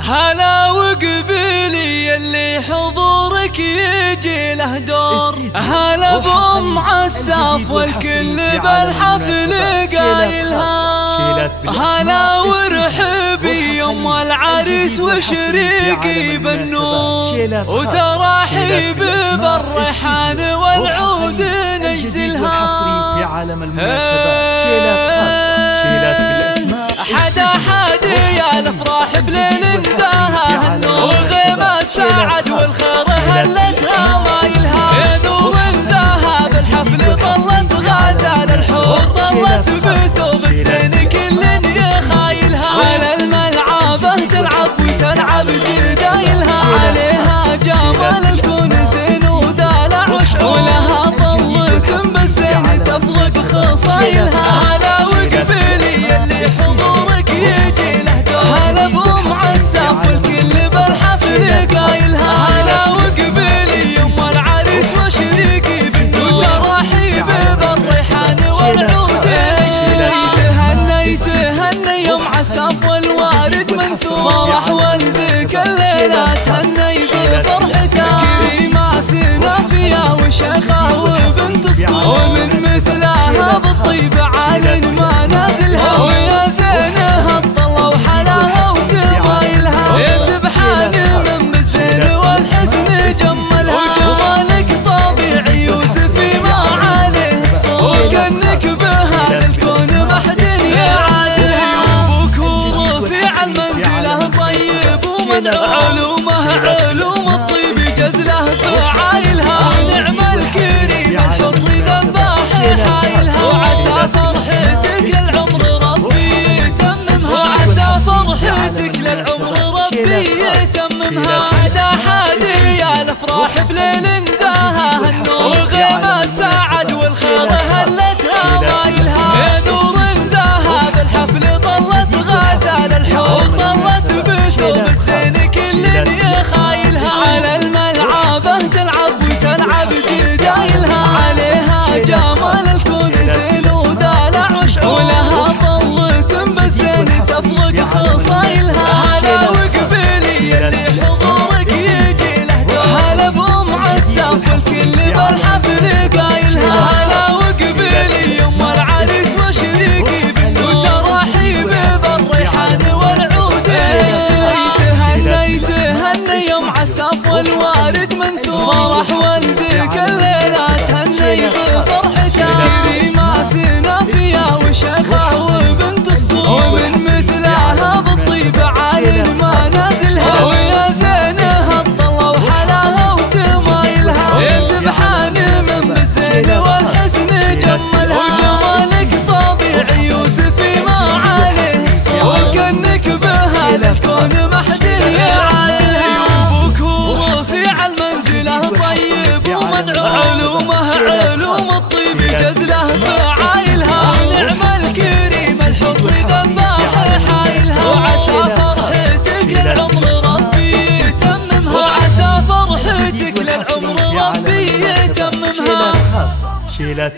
هلا وقبيلي اللي حضورك يجي له دور، هلا بأم عساف والكل بالحفل قايلها، هلا ورحبي يم العريس وشريقي بالنور، وترحيب بالريحان والعود نجزلها في عالم المناسبات. شيلات خاصة، شيلات بالاسماء، حدا يا الافراح بليل زاها وغيمة ساعد والخير هلتها مايلها، يا نور زاها بالحفل طلت غازال الحور، طلت بثوب السن كل يخايلها، على الملعبة تلعب وتلعب جدايلها، عليها جمال الكون زين ودلع وشعولها طلت بالزين تفرق خصايلها، هلا وقبيلي اللي حضورك يجي له دور، هلا بأم عساف والكل بالحفل قايلها، هلا وقبيلي يم العريس وشريقي بالنور، وترحيب بالريحان والعود تهني تهني يم عساف والوالد منثور، فرح ولدك الليلة تهني بفرحته، كريمة سنافية وشيخة وبنت صقور، ومن مثلها بالطيب عال ما نازلها، ويا زينها الطلة وحلاها وتمايلها، يا سبحان من بالزين والحسن جملها، وجمالك طبيعي يوسفي ما عليه قصور، وكأنك بهذا الكون ما حد يعادلها، وبكور في عالمنزله طيب ومن علومه علوم الطيب جزله فعايلها، ونعم الكريم الحر ذباح حايلها، وعسى فرحتك للعمر ربي يتممها، وعسى فرحتك للعمر ربي يتممها، حدا يا الافراح بليل زاها النور، وغيمة ساعد والخير هلتها مايلها، يا نور زاها بالحفل طلت غازال الحور، طلت بثوب الزين كل يخايلها، على الملعبة تلعب وتلعب جدايلها، عليها جمال الكون زين ودلع وشعولها طلت بالزين تفرق خصايلها، هلا وقبيلي اللي حضورك يجي له دور، هلا بأم عساف والكل بالحفل قايلها، هلا وقبيلي يم العريس وشريقي بالنور، وترحيب بالريحان والعود تهني تهني يم عساف والوالد منثور، فرح ولدك الليلة تهني بفرحته، كريمة سنافية وشيخة وبنت صقور، ومن مثلها بالطيب عال ما نازلها، ويا زينها الطلة وحلاها وتمايلها، يا سبحان من بالزين والحسن جملها، وجمالك طبيعي يوسفي ما عليه قصور، وكأنك بهذا الكون ما حد يعادلها، وبكور في عالمنزله طيب ومن علومه علوم الطيب جزله فعايلها، ونعم الكريم الحر ذباح حايلها، وعسى فرحتك للعمر ربي يتممها، وعسى فرحتك للعمر ربي يتممها. شيلات خاصة، شيلات